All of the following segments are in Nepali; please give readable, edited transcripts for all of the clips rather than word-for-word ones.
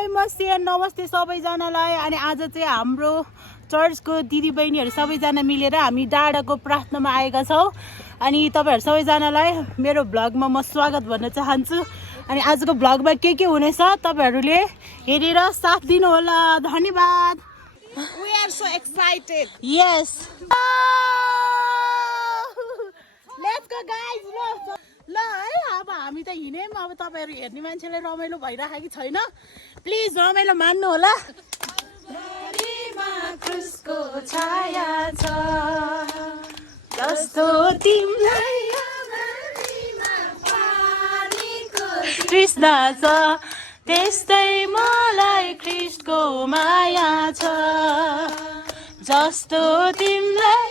जय मसिह नमस्ते सबैजनालाई। अनि आज चाहिँ हाम्रो चर्चको दिदीबहिनीहरू सबैजना मिलेर हामी डाँडाको प्रार्थनामा आएका छौँ। अनि तपाईँहरू सबैजनालाई मेरो भ्लगमा म स्वागत भन्न चाहन्छु। अनि आजको भ्लगमा के हुनेछ तपाईँहरूले हेरेर साथ दिनुहोला। धन्यवाद। We are so excited. Yes. Let's go guys. ल है अब हामी त हिँड्यौँ। अब तपाईँहरू हेर्ने मान्छेले रमाइलो भइराखेको छैन, प्लिज रमाइलो मान्नु होला। क्रुसको छाया छ जस्तो तिमीलाई कृष्ण छ त्यस्तै मलाई ख्रीष्टको माया छ जस्तो तिमीलाई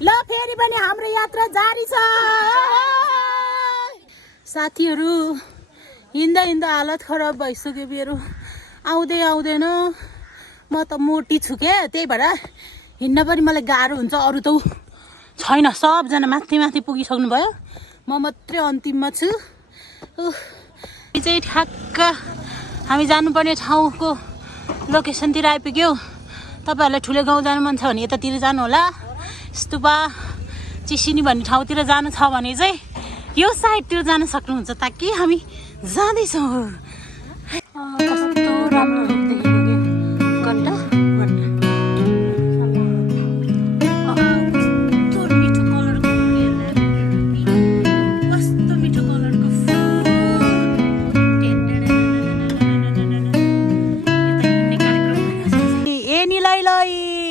ल फेरि पनि हाम्रो यात्रा जारी छ। साथीहरू हिँड्दा हिँड्दा हालत खराब भइसक्यो मेरो, आउँदैन। म त मोटी छु क्या, त्यही भएर हिँड्न पनि मलाई गाह्रो हुन्छ। अरू त छैन, सबजना माथि पुगिसक्नु भयो, म मात्रै अन्तिममा छु। चाहिँ ठ्याक्क हामी जानुपर्ने ठाउँको लोकेसनतिर आइपुग्यो। तपाईँहरूलाई ठुलो गाउँ जानु मन छ भने यतातिर जानु होला। स्तुपा चिसिनी भन्ने ठाउँतिर जानु छ भने चाहिँ यो साइडतिर जान सक्नुहुन्छ, ताकि हामी जाँदैछौँ। कस्तो राम्रो देखेको गड्डा मिठो कलरको कस्तो मिठो कलरको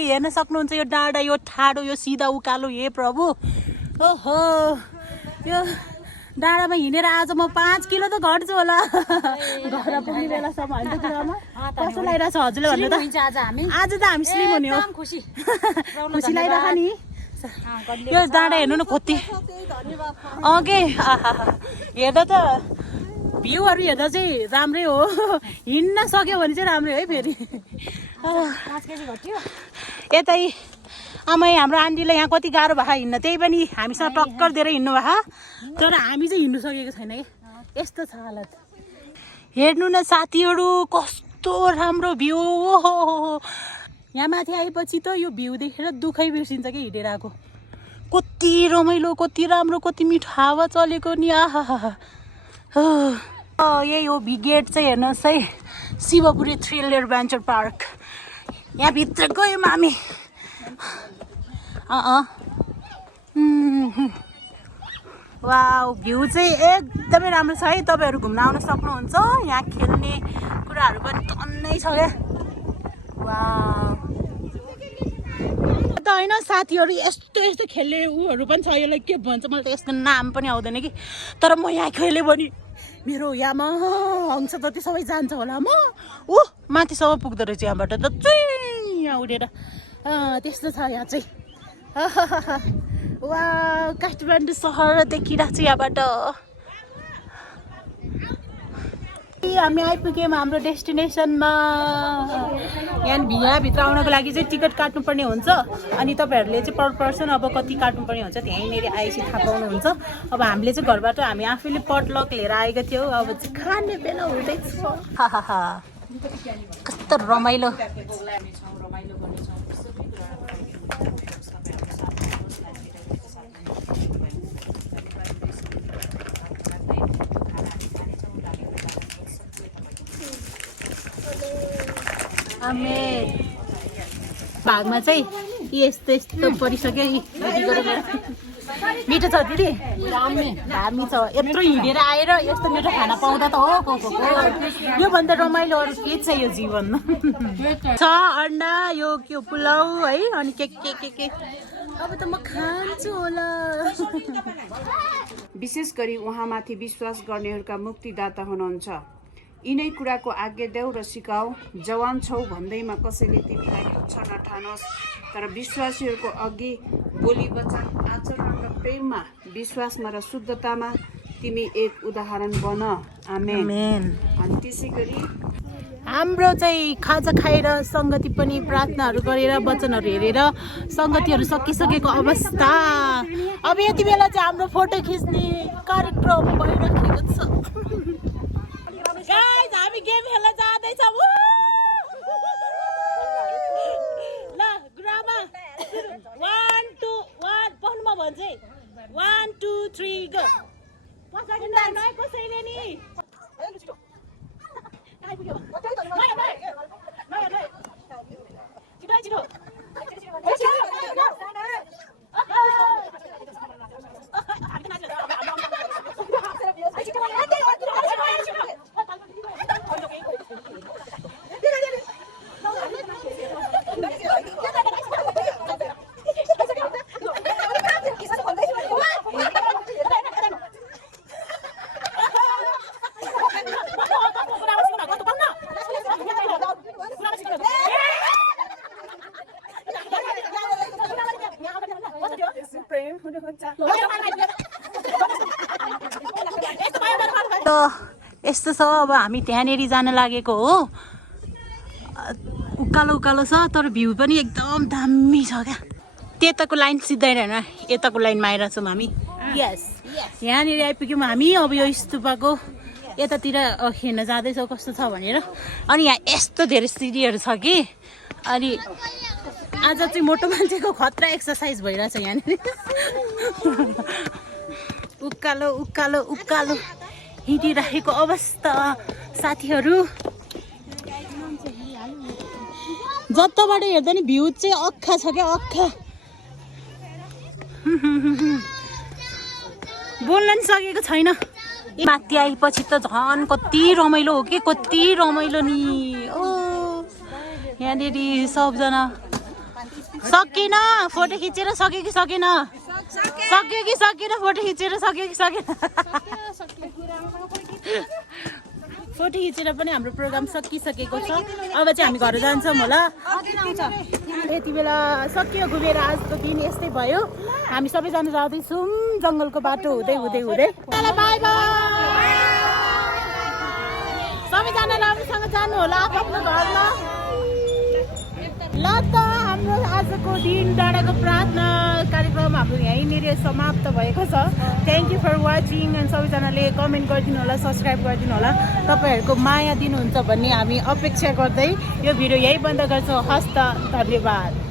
हेर्न सक्नुहुन्छ। यो डाँडा, यो ठाडो, यो सिधा उकालो, हे प्रभु। ओहो, यो डाँडामा हिँडेर आज म 5 किलो त घट्छु होला घर पुग्ने बेलासम्म। होइन त कुरामा कस्तो लागिरहेछ हजुरले भन्नु त? आज त हामी स्लिम हुने हो। खुसी लागिरहेको नि यो डाँडा हेर्नु न कति अघि हेर्दा त भ्यूहरू हेर्दा चाहिँ राम्रै हो, हिँड्न सक्यो भने चाहिँ राम्रै है। फेरि 5 केजी घट्यो यतै। आमै हाम्रो आन्टीलाई यहाँ कति गाह्रो भयो हिँड्न, त्यही पनि हामीसँग टक्कर दिएर हिँड्नु भयो, तर हामी चाहिँ हिँड्नु सकेको छैन कि। यस्तो छ हालत। हेर्नु न साथीहरू कस्तो राम्रो भ्यू। हो यहाँ माथि आएपछि त यो भ्यू देखेर दुःखै बिर्सिन्छ कि हिँडेर आएको। कति रमाइलो, कति राम्रो, कति मिठो हावा चलेको नि। आहा यही हो भी गेट चाहिँ। हेर्नुहोस् है, शिवपुरी थ्रिल एडभेन्चर पार्क। यहाँ भित्र गयौँ हामी। वाउ, भ्यू चाहिँ एकदमै राम्रो छ है। तपाईँहरू घुम्न आउन सक्नुहुन्छ। यहाँ खेल्ने कुराहरू पनि टन्नै छ क्या। वाउ त होइन साथीहरू, यस्तो खेल्ने उहरू पनि छ। यसलाई के भन्छ मलाई त यसको नाम पनि आउँदैन कि, तर म यहाँ खेलेँ भने मेरो यामा हङ्स जति सबै जान्छ होला। म माथिसम्म पुग्दो रहेछ यहाँबाट त चुई यहाँ उडेर। त्यस्तो छ यहाँ चाहिँ। वा, काठमाडौँ सहर देखिरहेको छ यहाँबाट। हामी आइपुग्यौँ हाम्रो डेस्टिनेसनमा। यहाँभित्र आउनको लागि चाहिँ टिकट काट्नुपर्ने हुन्छ। अनि तपाईँहरूले चाहिँ पर पर्सन अब कति काट्नुपर्ने हुन्छ त्यहीँनिर आएपछि थाहा पाउनुहुन्छ। अब हामीले चाहिँ घरबाट हामी आफैले पटलक लिएर आएको थियौँ। अब चाहिँ खाने बेला हुँदैछ। कस्तो रमाइलो। भागमा चाहिँ यस्तो परिसक्यो। मिठो छ दिदी, दामी छ। यत्रो हिँडेर आएर यस्तो मिठो खाना पाउँदा त हो योभन्दा रमाइलो अरू के छ यो जीवनमा। छ अन्डा, यो के पुलाउ है, अनि के अब त म खान्छु होला। विशेष गरी उहाँमाथि विश्वास गर्नेहरूका मुक्तिदाता हुनुहुन्छ। यिनै कुराको आज्ञा देऊ र सिकाऊ। जवान छौ भन्दैमा कसैले तिमीलाई तुच्छ नठानोस्, तर विश्वासीहरूको अघि बोली वचन, आचरण र प्रेममा, विश्वासमा र शुद्धतामा तिमी एक उदाहरण बन। आमेन। अनि त्यसै गरी हाम्रो चाहिँ खाजा खाएर सङ्गति पनि प्रार्थनाहरू गरेर वचनहरू हेरेर सङ्गतिहरू सकिसकेको अवस्था। अब यति बेला चाहिँ हाम्रो फोटो खिच्ने कार्यक्रम भइराखेको छ। गाइस हामी गेम खेल्न जाँदैछौँ। ल गुरामा 1 2 1 पहुनमा भन्छ 1 2 3 गो। कसैले नि यस्तो छ। अब हामी त्यहाँनेरि जान लागेको हो। उकालो उकालो छ तर भ्यू पनि एकदम दामी छ क्या। त्यताको लाइन सिधै रहेन, यताको लाइनमा आइरहेछौँ हामी। यस यहाँनिर आइपुग्यौँ हामी। अब यो स्तुपाको यतातिर हेर्न जाँदैछौँ कस्तो छ भनेर। अनि यहाँ यस्तो धेरै सिडीहरू छ कि। अनि आज चाहिँ मोटो मान्छेको खतरा एक्सर्साइज भइरहेछ यहाँनिर। उकालो उकालो उकालो हिँडिरहेको अवस्था साथीहरू। जताबाट हेर्दा नि भ्यू चाहिँ अक्खा छ क्या, अक्खा। बोल्न नि सकेको छैन। माथि आएपछि त झन् कति रमाइलो हो कि, कति रमाइलो नि। ओ यहाँनिर सबजना सकेन फोटो खिचेर, सक्यो कि सकेन, सक्यो कि सकेन, फोटो खिचेर सक्यो कि सकेन। फोटो खिचेर पनि हाम्रो प्रोग्राम सकिसकेको छ। अब चाहिँ हामी घर जान्छौँ होला। यति बेला सकियो घुमेर आजको दिन यस्तै भयो। हामी सबैजना जाँदैछौँ जङ्गलको बाटो हुँदै हुँदै हुँदै। By by. सबैजना राम्रोसँग जानु होला आफ्नो घरमा। ल त हाम्रो आजको दिन डाँडाको प्रार्थना कार्यक्रम हाम्रो यहीँनिर समाप्त भएको छ। Thank you for watching. And सबैजनाले कमेन्ट गरिदिनु होला, सब्सक्राइब गरिदिनु होला। तपाईँहरूको माया दिनुहुन्छ भन्ने हामी अपेक्षा गर्दै यो भिडियो यही बन्द गर्छौँ। हस्त धन्यवाद।